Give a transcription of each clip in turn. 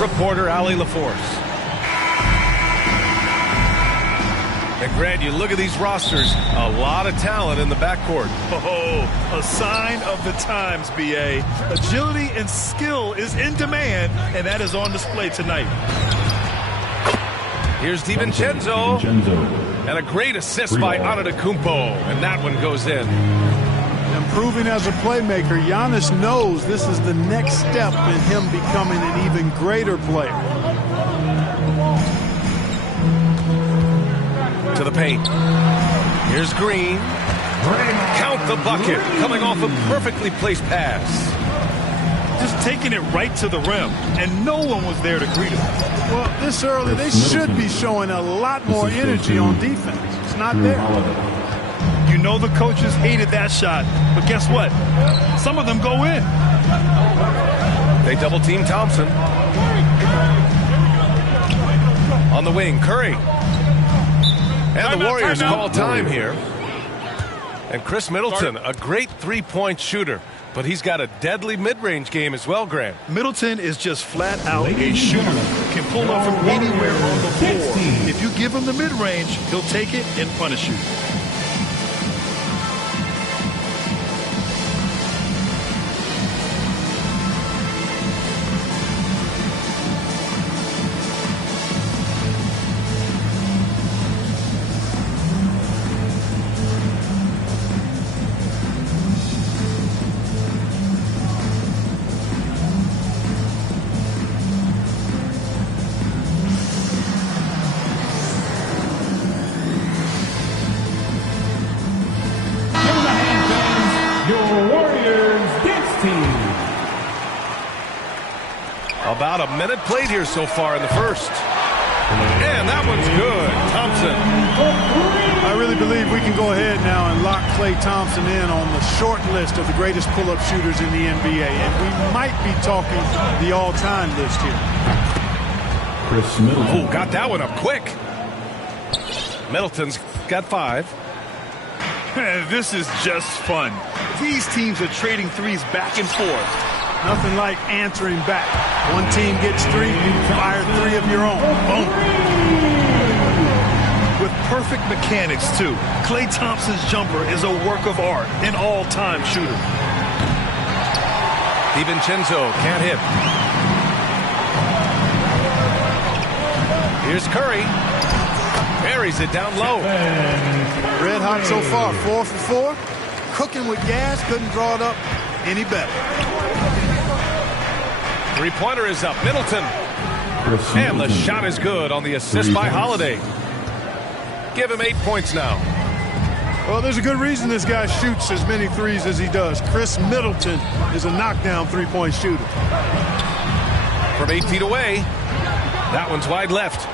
reporter Ali LaForce. And Grant, you look at these rosters, a lot of talent in the backcourt. Oh, a sign of the times, B.A. Agility and skill is in demand, and that is on display tonight. Here's DiVincenzo. And a great assist by Antetokounmpo, and that one goes in. Improving as a playmaker, Giannis knows this is the next step in him becoming an even greater player. To the paint. Here's Green. Count the bucket. Coming off a perfectly placed pass. Just taking it right to the rim, and no one was there to greet him. Well, this early, they should be showing a lot more energy on defense. It's not there. You know the coaches hated that shot, but guess what? Some of them go in. They double-team Thompson. On the wing, Curry. And the Warriors call time here. And Chris Middleton, a great three-point shooter, but he's got a deadly mid-range game as well, Grant. Middleton is just flat out a shooter. Can pull up from anywhere on the floor. If you give him the mid-range, he'll take it and punish you. About a minute played here so far in the first. And that one's good. Thompson. I really believe we can go ahead now and lock Klay Thompson in on the short list of the greatest pull-up shooters in the NBA. And we might be talking the all-time list here. Chris Middleton. Oh, got that one up quick. Middleton's got 5. This is just fun. These teams are trading threes back and forth. Nothing like answering back. One team gets 3, you fire 3 of your own. Boom. With perfect mechanics, too. Klay Thompson's jumper is a work of art, an all-time shooter. DiVincenzo can't hit. Here's Curry. Buries it down low. Red hot so far, 4 for 4. Cooking with gas, couldn't draw it up any better. Three-pointer is up. Middleton. And the shot is good on the assist by Holiday. Give him 8 points now. Well, there's a good reason this guy shoots as many threes as he does. Chris Middleton is a knockdown three-point shooter. From 8 feet away. That one's wide left.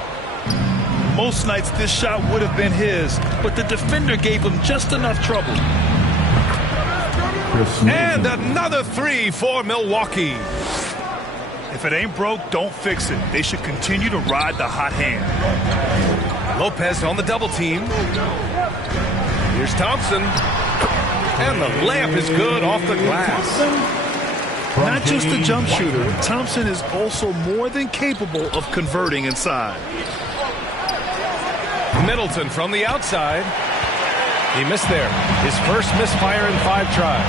Most nights this shot would have been his, but the defender gave him just enough trouble. And another 3 for Milwaukee. If it ain't broke, don't fix it. They should continue to ride the hot hand. Lopez on the double team. Here's Thompson. And the layup is good off the glass. Not just a jump shooter, Thompson is also more than capable of converting inside. Middleton from the outside. He missed there. His first misfire in 5 tries.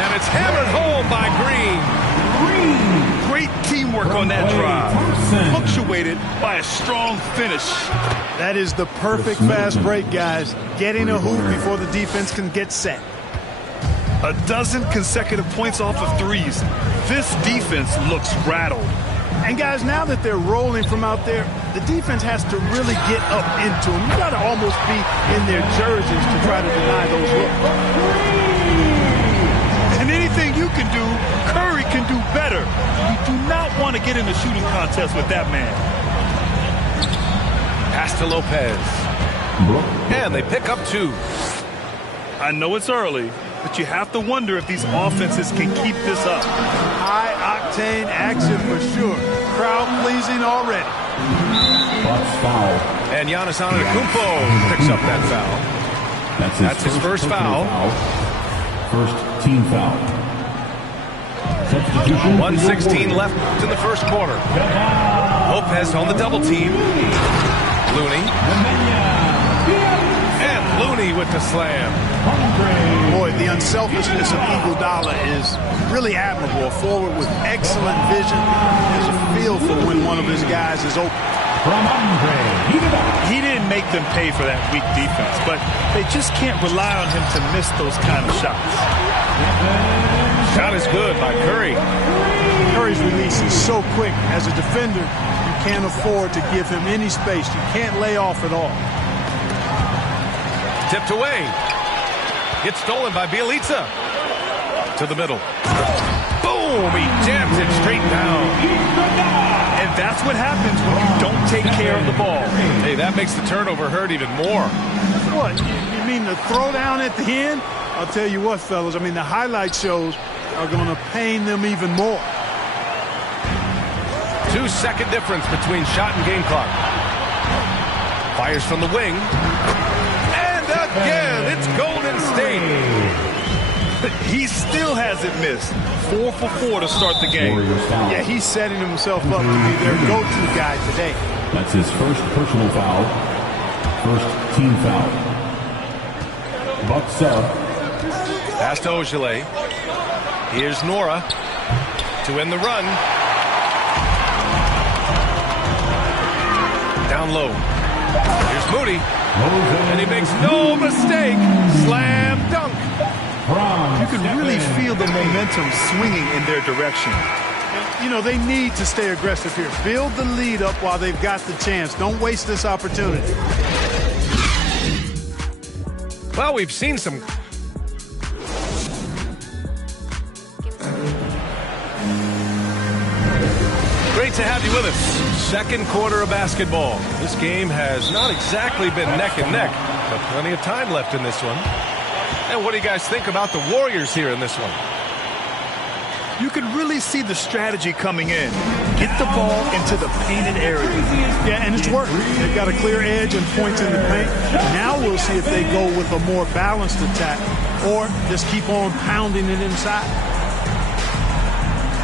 And it's hammered home by Green. Great teamwork on that drive. Punctuated by a strong finish. That is the perfect fast break, guys. Getting a hoop before the defense can get set. A dozen consecutive points off of threes. This defense looks rattled. And guys, now that they're rolling from out there, the defense has to really get up into them. You got to almost be in their jerseys to try to deny those looks. And anything you can do, Curry can do better. You do not want to get in a shooting contest with that man. Pass to Lopez. And they pick up 2. I know it's early, but you have to wonder if these offenses can keep this up. High-octane action for sure. Crowd-pleasing already. Foul. And Giannis Antetokounmpo picks up that foul. That's his first foul. First team foul. Substitution. 1:16 left in the first quarter. Lopez on the double team. Looney. And Looney with the slam. Boy, the unselfishness of Iguodala is really admirable. A forward with excellent vision. There's a feel for when one of his guys is open. He didn't make them pay for that weak defense, but they just can't rely on him to miss those kind of shots. Shot is good by Curry. Curry's release is so quick. As a defender, you can't afford to give him any space. You can't lay off at all. Tipped away. Gets stolen by Bielitsa. To the middle. Boom! He jams it straight down. And that's what happens when you don't take care of the ball. Hey, that makes the turnover hurt even more. What? You mean the throwdown at the end? I'll tell you what, fellas. I mean, the highlight shows are going to pain them even more. 2-second difference between shot and game clock. Fires from the wing. And again, it's Golden State. He still hasn't missed. 4 for 4 to start the game. Yeah, he's setting himself up to be their go-to guy today. That's his first personal foul. First team foul. Bucks sub. Pass to Ogilvy. Here's Nora to end the run. Down low. Here's Moody. And he makes no mistake. Slam dunk. You can really feel the momentum swinging in their direction. You know, they need to stay aggressive here. Build the lead up while they've got the chance. Don't waste this opportunity. Well, we've seen some... Great to have you with us. Second quarter of basketball. This game has not exactly been neck and neck, but plenty of time left in this one. And what do you guys think about the Warriors here in this one? You can really see the strategy coming in. Get the ball into the painted area. Yeah, and it's worked. They've got a clear edge and points in the paint. Now we'll see if they go with a more balanced attack or just keep on pounding it inside.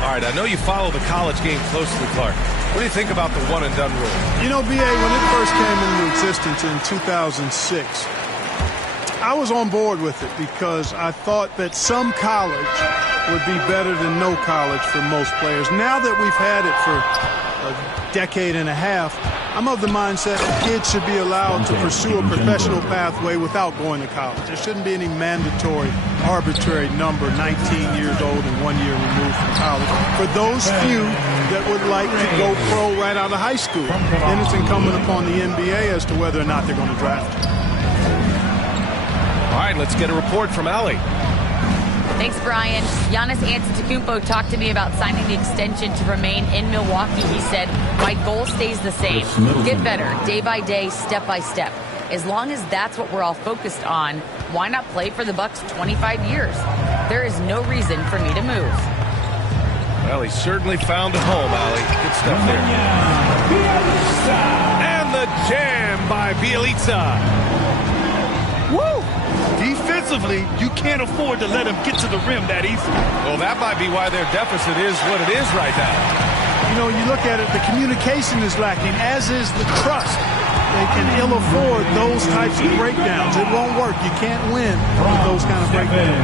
All right, I know you follow the college game closely, Clark. What do you think about the one-and-done rule? You know, B.A., when it first came into existence in 2006, I was on board with it because I thought that some college would be better than no college for most players. Now that we've had it for a decade and a half, I'm of the mindset that kids should be allowed to pursue a professional pathway without going to college. There shouldn't be any mandatory, arbitrary number, 19 years old and 1 year removed from college. For those few that would like to go pro right out of high school, then it's incumbent upon the NBA as to whether or not they're going to draft it. All right, let's get a report from Allie. Thanks, Brian. Giannis Antetokounmpo talked to me about signing the extension to remain in Milwaukee. He said, my goal stays the same. Get better, day by day, step by step. As long as that's what we're all focused on, why not play for the Bucks 25 years? There is no reason for me to move. Well, he certainly found a home, Allie. Good stuff there. And the jam by Bielitsa. Woo! Defensively, you can't afford to let him get to the rim that easy. Well, that might be why their deficit is what it is right now. You know, you look at it, the communication is lacking, as is the trust. They can ill afford those types of breakdowns. It won't work. You can't win with those kind of breakdowns.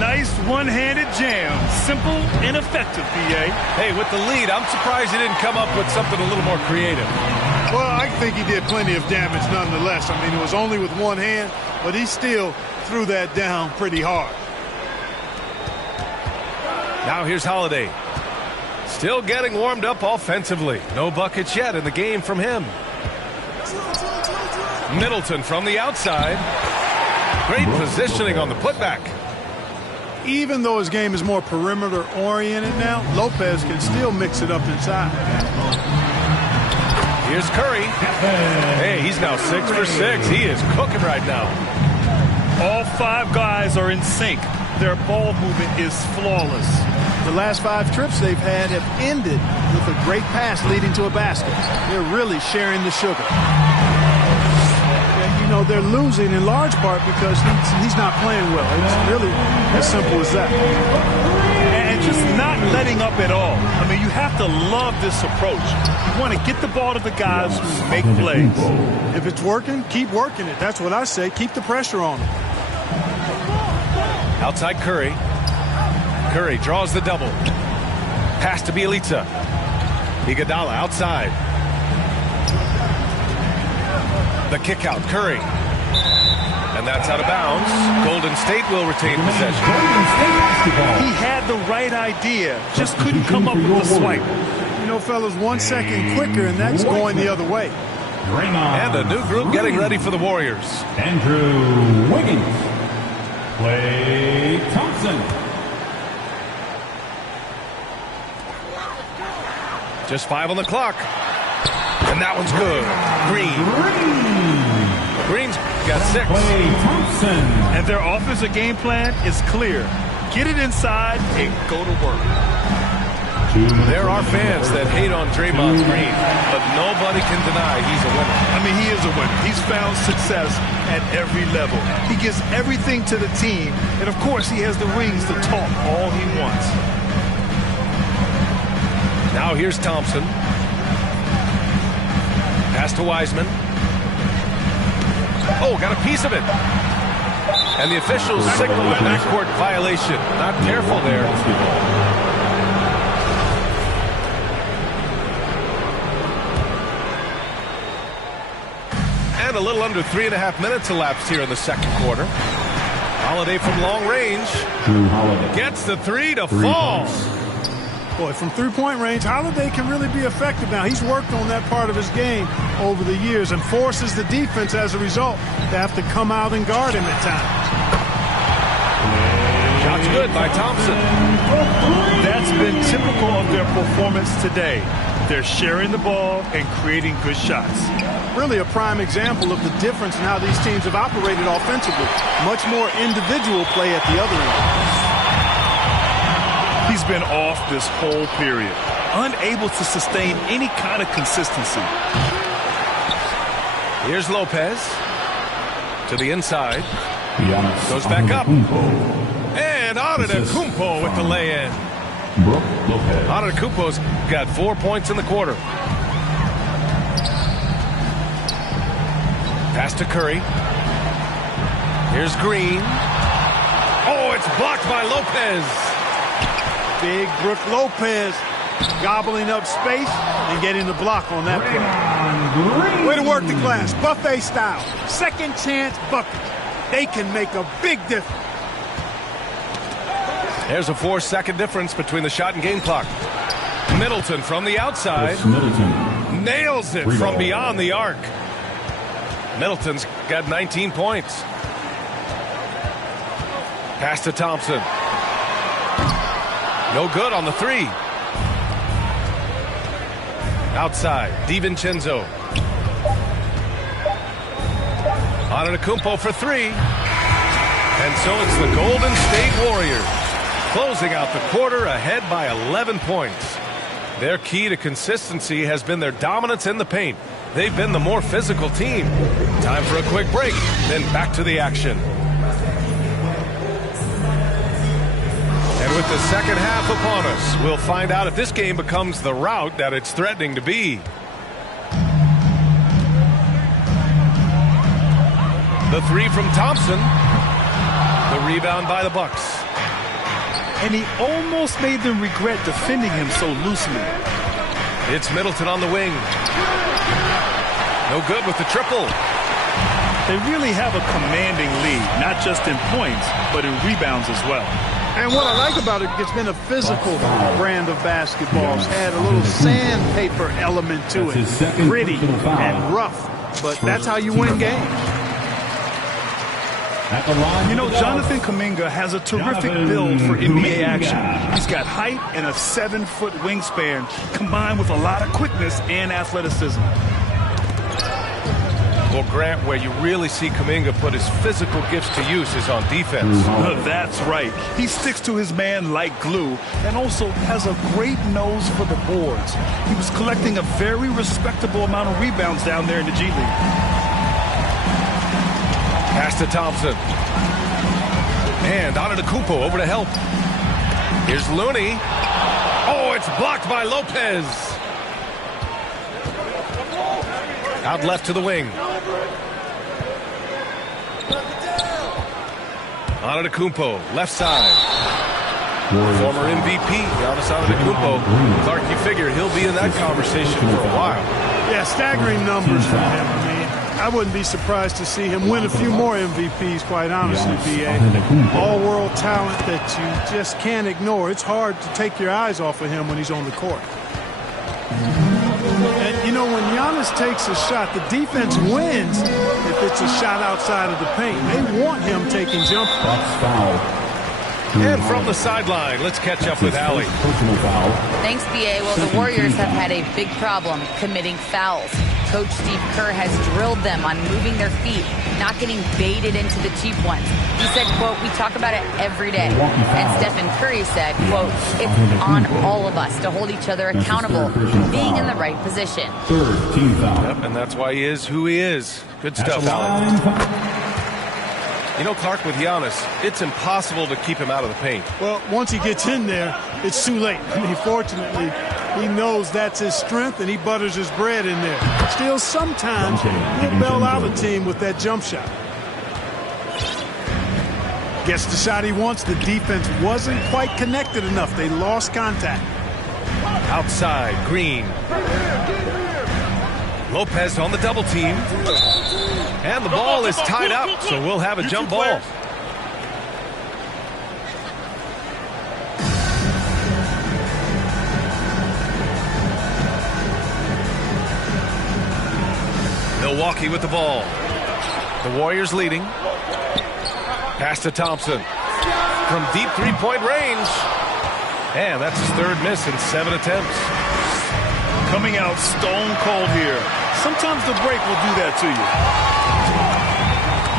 Nice one-handed jam. Simple and effective, B.A. Hey, with the lead, I'm surprised he didn't come up with something a little more creative. Well, I think he did plenty of damage nonetheless. I mean, it was only with one hand, but he still threw that down pretty hard. Now here's Holiday. Still getting warmed up offensively. No buckets yet in the game from him. Middleton from the outside. Great positioning on the putback. Even though his game is more perimeter-oriented now, Lopez can still mix it up inside. Here's Curry. Hey, he's now 6 for 6. He is cooking right now. All 5 guys are in sync. Their ball movement is flawless. The last 5 trips they've had have ended with a great pass leading to a basket. They're really sharing the sugar. And you know, they're losing in large part because he's not playing well. It's really as simple as that. And just not letting up at all. I mean, you have to love this approach. You want to get the ball to the guys who make plays. If it's working, keep working it. That's what I say. Keep the pressure on him. Outside Curry. Curry draws the double. Pass to Bielitsa. Iguodala outside. The kick out, Curry. And that's out of bounds. Golden State will retain possession. He had the right idea, just couldn't come up with the swipe. You know, fellas, 1 second quicker, and that's going the other way. And a new group getting ready for the Warriors. Andrew Wiggins. Klay Thompson. Just 5 on the clock. And that one's good. Green's got 6. Klay Thompson. And their offensive game plan is clear. Get it inside and go to work. There are fans that hate on Draymond Green, but nobody can deny he's a winner. I mean, he is a winner. He's found success at every level. He gives everything to the team, and of course, he has the rings to talk all he wants. Now here's Thompson. Pass to Wiseman. Oh, got a piece of it. And the officials signal a backcourt violation. Not careful there. And a little under 3.5 minutes elapsed here in the second quarter. Holiday from long range. Gets the 3 to fall. Boy, from three-point range, Holiday can really be effective now. He's worked on that part of his game over the years and forces the defense as a result to have to come out and guard him at times. Shot's good by Thompson. That's been typical of their performance today. They're sharing the ball and creating good shots. Really a prime example of the difference in how these teams have operated offensively. Much more individual play at the other end. He's been off this whole period, unable to sustain any kind of consistency. Here's Lopez to the inside. Goes back up. And Antetokounmpo with the lay-in. Antetokounmpo's got 4 points in the quarter. Pass to Curry. Here's Green. Oh, it's blocked by Lopez. Big Brook Lopez gobbling up space and getting the block on that play. Way to work the glass, buffet style. Second chance bucket. They can make a big difference. There's a 4-second difference between the shot and game clock. Middleton from the outside. Nails it from beyond the arc. Middleton's got 19 points. Pass to Thompson. No good on the 3. Outside, DiVincenzo. Antetokounmpo for 3. And so it's the Golden State Warriors closing out the quarter ahead by 11 points. Their key to consistency has been their dominance in the paint. They've been the more physical team. Time for a quick break, then back to the action. And with the second half upon us, we'll find out if this game becomes the rout that it's threatening to be. The 3 from Thompson. The rebound by the Bucks. And he almost made them regret defending him so loosely. It's Middleton on the wing. No good with the triple. They really have a commanding lead, not just in points, but in rebounds as well. And what I like about it, it's been a physical brand of basketball. It's had a little sandpaper element to it. Gritty and rough. But that's how you win games. You know, Jonathan Kuminga has a terrific build for NBA action. He's got height and a 7-foot wingspan, combined with a lot of quickness and athleticism. Well, Grant, where you really see Kuminga put his physical gifts to use is on defense. That's right. He sticks to his man like glue and also has a great nose for the boards. He was collecting a very respectable amount of rebounds down there in the G League. Pass to Thompson. And Antetokounmpo over to help. Here's Looney. Oh, it's blocked by Lopez. Out left to the wing. Antetokounmpo, left side. Former MVP, Giannis Antetokounmpo. Clark, you figure he'll be in that conversation for a while. Yeah, staggering numbers from him. I mean, I wouldn't be surprised to see him win a few more MVPs, quite honestly, B.A. All-world talent that you just can't ignore. It's hard to take your eyes off of him when he's on the court. And, you know, when Giannis takes a shot, the defense wins if it's a shot outside of the paint. They want him taking jump shots. And from the sideline, let's catch up with Allie. Thanks, B.A. Well, the Warriors have had a big problem committing fouls. Coach Steve Kerr has drilled them on moving their feet, not getting baited into the cheap ones. He said, quote, we talk about it every day. And Stephen Curry said, quote, it's on all of us to hold each other accountable, being in the right position. Yep, and that's why he is who he is. Good stuff, Allie. You know, Clark, with Giannis, it's impossible to keep him out of the paint. Well, once he gets in there, it's too late. I mean, fortunately, he knows that's his strength, and he butters his bread in there. Still, sometimes he'll bail out a team with that jump shot. Gets the shot he wants. The defense wasn't quite connected enough. They lost contact. Outside, Green. Lopez on the double team. And the ball is tied up, so we'll have a jump ball. Milwaukee with the ball. The Warriors leading. Pass to Thompson. From deep three-point range. And that's his third miss in 7 attempts. Coming out stone cold here. Sometimes the break will do that to you.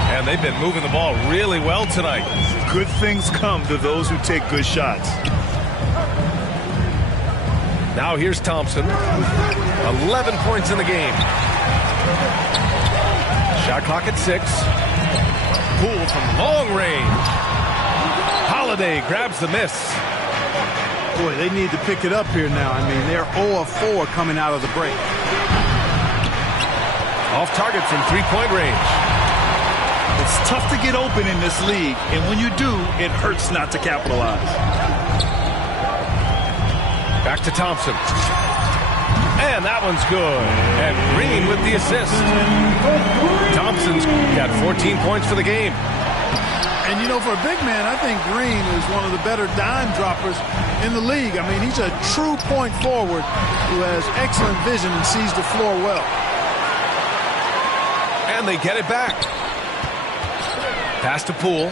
And they've been moving the ball really well tonight. Good things come to those who take good shots. Now here's Thompson. 11 points in the game. Shot clock at 6. Poole from long range. Holiday grabs the miss. Boy, they need to pick it up here now. I mean, they're 0 of 4 coming out of the break. Off target from three-point range. It's tough to get open in this league, and when you do, it hurts not to capitalize. Back to Thompson. And that one's good. And Green with the assist. Thompson's got 14 points for the game. And, you know, for a big man, I think Green is one of the better dime droppers in the league. I mean, he's a true point forward who has excellent vision and sees the floor well. And they get it back. Pass to Poole.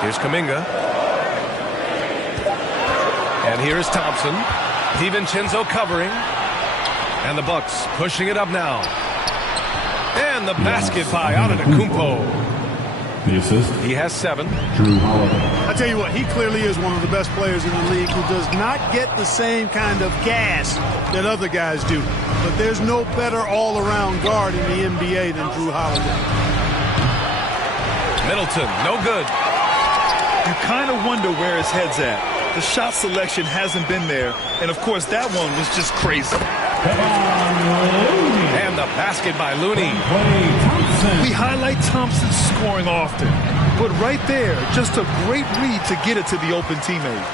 Here's Kuminga. And here is Thompson. DiVincenzo covering. And the Bucks pushing it up now. And the basket by Antetokounmpo. The assist. He has 7. Drew Holiday. I tell you what, he clearly is one of the best players in the league who does not get the same kind of gas that other guys do. But there's no better all-around guard in the NBA than Drew Holiday. Middleton, no good. You kind of wonder where his head's at. The shot selection hasn't been there. And, of course, that one was just crazy. And the basket by Looney. We highlight Thompson's scoring often. But right there, just a great read to get it to the open teammate.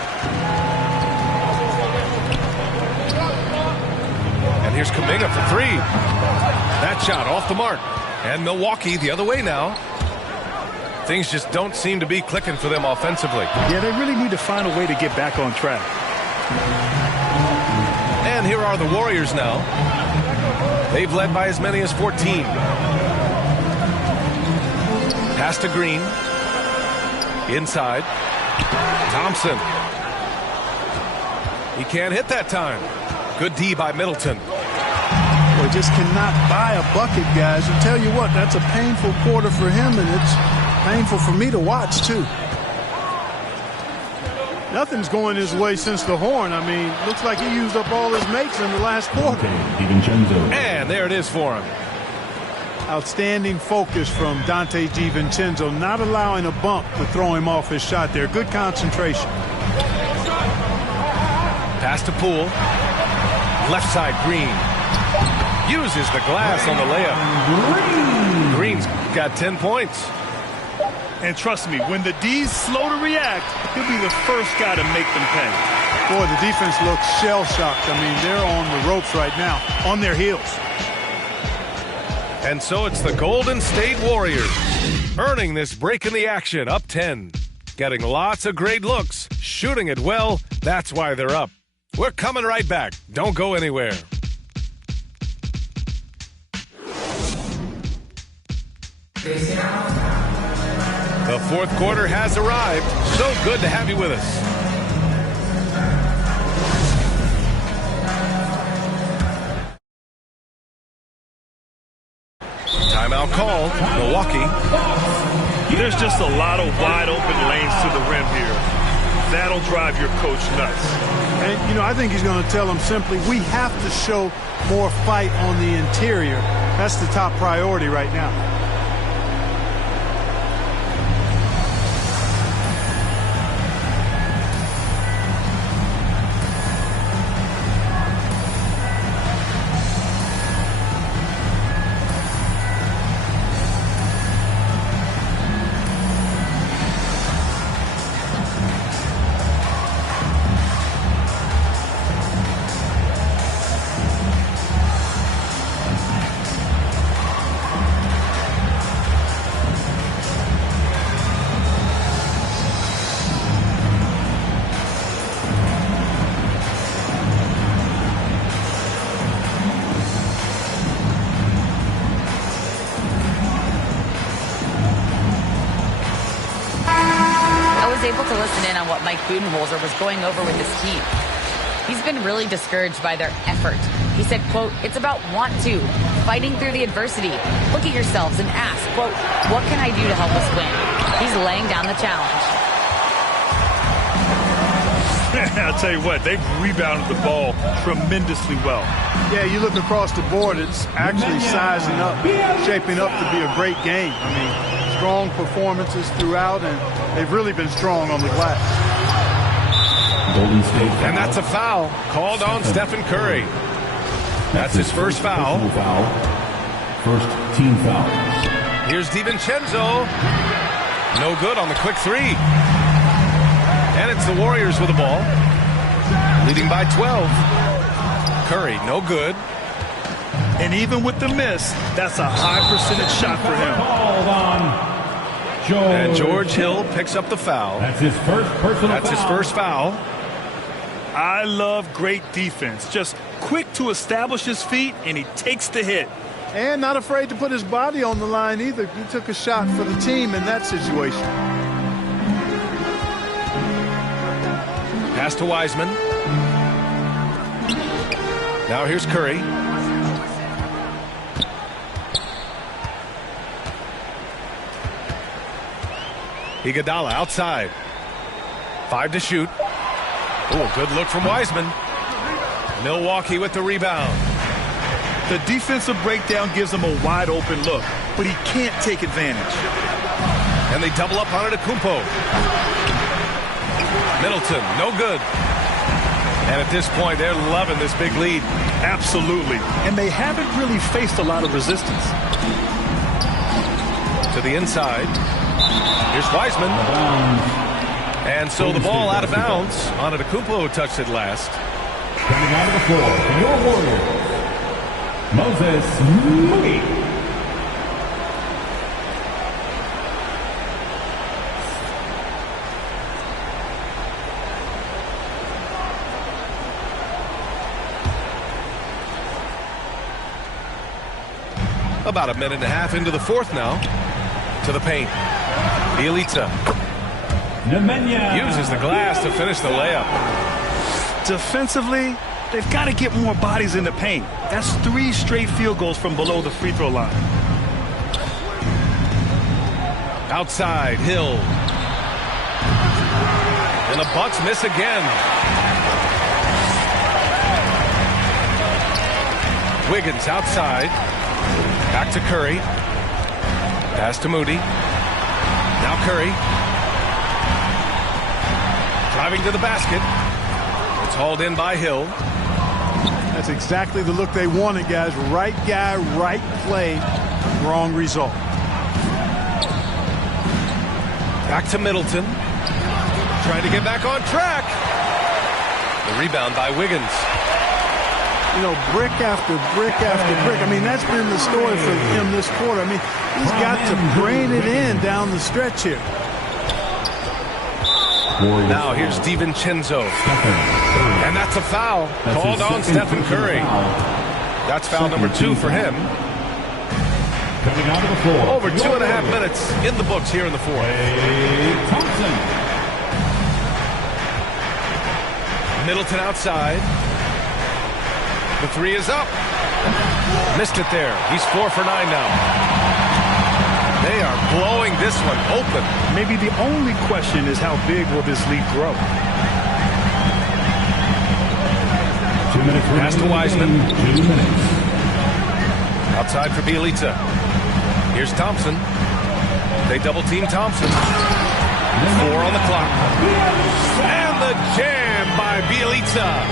And here's Kuminga for 3. That shot off the mark. And Milwaukee the other way now. Things just don't seem to be clicking for them offensively. Yeah, they really need to find a way to get back on track. And here are the Warriors now. They've led by as many as 14. Pass to Green. Inside. Thompson. He can't hit that time. Good D by Middleton. Boy, just cannot buy a bucket, guys. I tell you what, that's a painful quarter for him, and it's painful for me to watch, too. Nothing's going his way since the horn. I mean, looks like he used up all his mates in the last quarter. And there it is for him. Outstanding focus from Dante DiVincenzo, not allowing a bump to throw him off his shot there. Good concentration. Pass to Poole. Left side, Green. Uses the glass on the layup. Green's got 10 points. And trust me, when the D's slow to react, he'll be the first guy to make them pay. Boy, the defense looks shell-shocked. I mean, they're on the ropes right now, on their heels. And so it's the Golden State Warriors earning this break in the action, up 10. Getting lots of great looks, shooting it well. That's why they're up. We're coming right back. Don't go anywhere. The fourth quarter has arrived. So good to have you with us. Timeout called. Milwaukee. There's just a lot of wide open lanes to the rim here. That'll drive your coach nuts. And, you know, I think he's going to tell them simply, we have to show more fight on the interior. That's the top priority right now. Able to listen in on what Mike Budenholzer was going over with his team. He's been really discouraged by their effort. He said, quote, it's about want to, fighting through the adversity. Look at yourselves and ask, quote, what can I do to help us win? He's laying down the challenge. I'll tell you what, they've rebounded the ball tremendously well. Yeah, you look across the board, it's actually sizing up, shaping up to be a great game. I mean, strong performances throughout, and they've really been strong on the glass. Golden State. And that's a foul called on Stephen Curry. That's his first foul. First team foul. Here's DiVincenzo. No good on the quick three. And it's the Warriors with the ball. Leading by 12. Curry, no good. And even with the miss, that's a high percentage shot for him. And George Hill picks up the foul. That's his first personal foul. That's his first foul. I love great defense. Just quick to establish his feet, and he takes the hit. And not afraid to put his body on the line either. He took a shot for the team in that situation. Pass to Wiseman. Now here's Curry. Iguodala outside. 5 to shoot. Oh, good look from Wiseman. Milwaukee with the rebound. The defensive breakdown gives him a wide open look, but he can't take advantage. And they double up on it at Kumpo. Middleton, no good. And at this point, they're loving this big lead. Absolutely. And they haven't really faced a lot of resistance. To the inside. Here's Wiseman. And so the ball out of bounds. Antetokounmpo touched it last. Coming out of the floor for your Warriors, Moses Moody. About a minute and a half into the fourth now. To the paint. Bielitsa uses the glass to finish the layup. Defensively, they've got to get more bodies in the paint. That's 3 straight field goals from below the free throw line. Outside, Hill. And the Bucks miss again. Wiggins outside. Back to Curry. Pass to Moody. Now Curry. Driving to the basket. It's hauled in by Hill. That's exactly the look they wanted, guys. Right guy, right play, wrong result. Back to Middleton. Trying to get back on track. The rebound by Wiggins. You know, brick after brick after brick. I mean, that's been the story for him this quarter. I mean, he's got to brain it in down the stretch here. Now here's DiVincenzo. And that's a foul called on Stephen Curry. That's foul number 2 for him. Over 2.5 minutes in the books here in the fourth. Middleton outside. The 3 is up. Missed it there. He's 4 for 9 now. They are blowing this one open. Maybe the only question is how big will this lead grow? 2 minutes. Pass to Wiseman. 2 minutes. Outside for Bielitsa. Here's Thompson. They double team Thompson. 4 on the clock. And the jam by Bielitsa.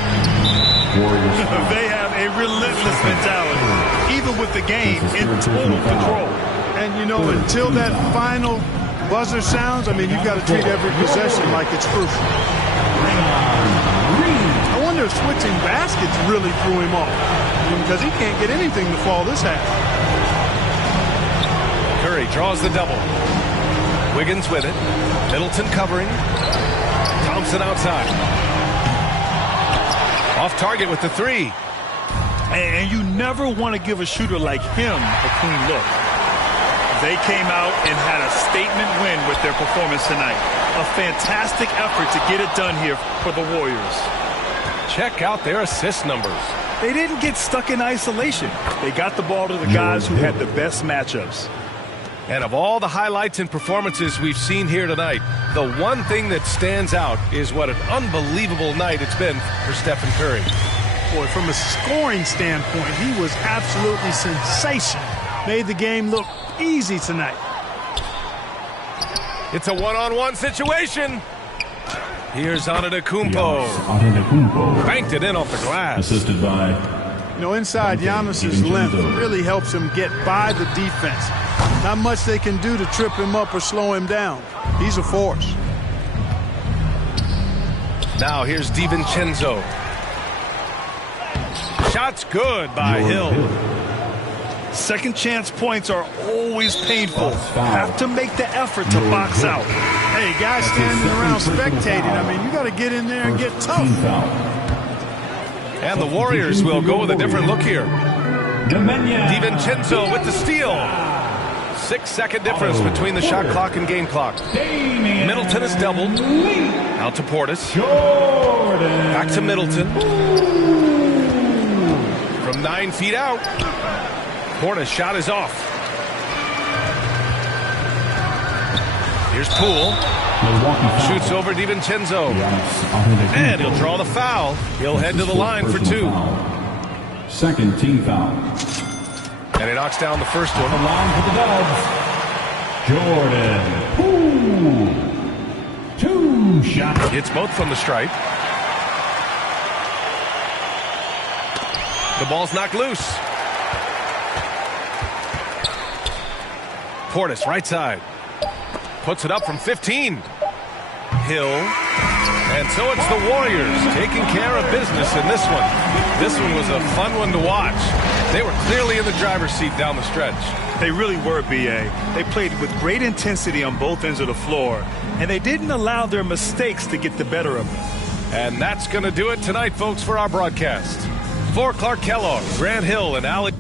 They have a relentless mentality, even with the game in total control. And, you know, until that final buzzer sounds, I mean, you've got to treat every possession like it's crucial. I wonder if switching baskets really threw him off, because he can't get anything to fall this half. Curry draws the double. Wiggins with it. Middleton covering. Thompson outside. Off target with the 3. And you never want to give a shooter like him a clean look. They came out and had a statement win with their performance tonight. A fantastic effort to get it done here for the Warriors. Check out their assist numbers. They didn't get stuck in isolation. They got the ball to the guys who had the best matchups. And of all the highlights and performances we've seen here tonight, the one thing that stands out is what an unbelievable night it's been for Stephen Curry. Boy, from a scoring standpoint, he was absolutely sensational. Made the game look easy tonight. It's a one-on-one situation. Here's Antetokounmpo. Banked it in off the glass. Assisted by... You know, inside Giannis's length really helps him get by the defense. Not much they can do to trip him up or slow him down. He's a force. Now here's DiVincenzo. Shot's good by Hill. Second chance points are always painful. Have to make the effort to box out. Hey, guys standing around spectating, I mean, you got to get in there and get tough. And the Warriors will go with a different look here. DiVincenzo with the steal. 6-second difference between the shot clock and game clock. Middleton is doubled. Out to Portis. Back to Middleton. From 9 feet out. Portis' shot is off. Here's Poole. Shoots over DiVincenzo. And he'll draw the foul. He'll head to the line for 2. Second team foul. And he knocks down the first one. The line for the Dubs. Jordan Poole. 2 shots. Hits both from the stripe. The ball's knocked loose. Portis, right side. Puts it up from 15. Hill. And so it's the Warriors taking care of business in this one. This one was a fun one to watch. They were clearly in the driver's seat down the stretch. They really were, B.A. They played with great intensity on both ends of the floor, and they didn't allow their mistakes to get the better of them. And that's going to do it tonight, folks, for our broadcast. For Clark Kellogg, Grant Hill, and Alec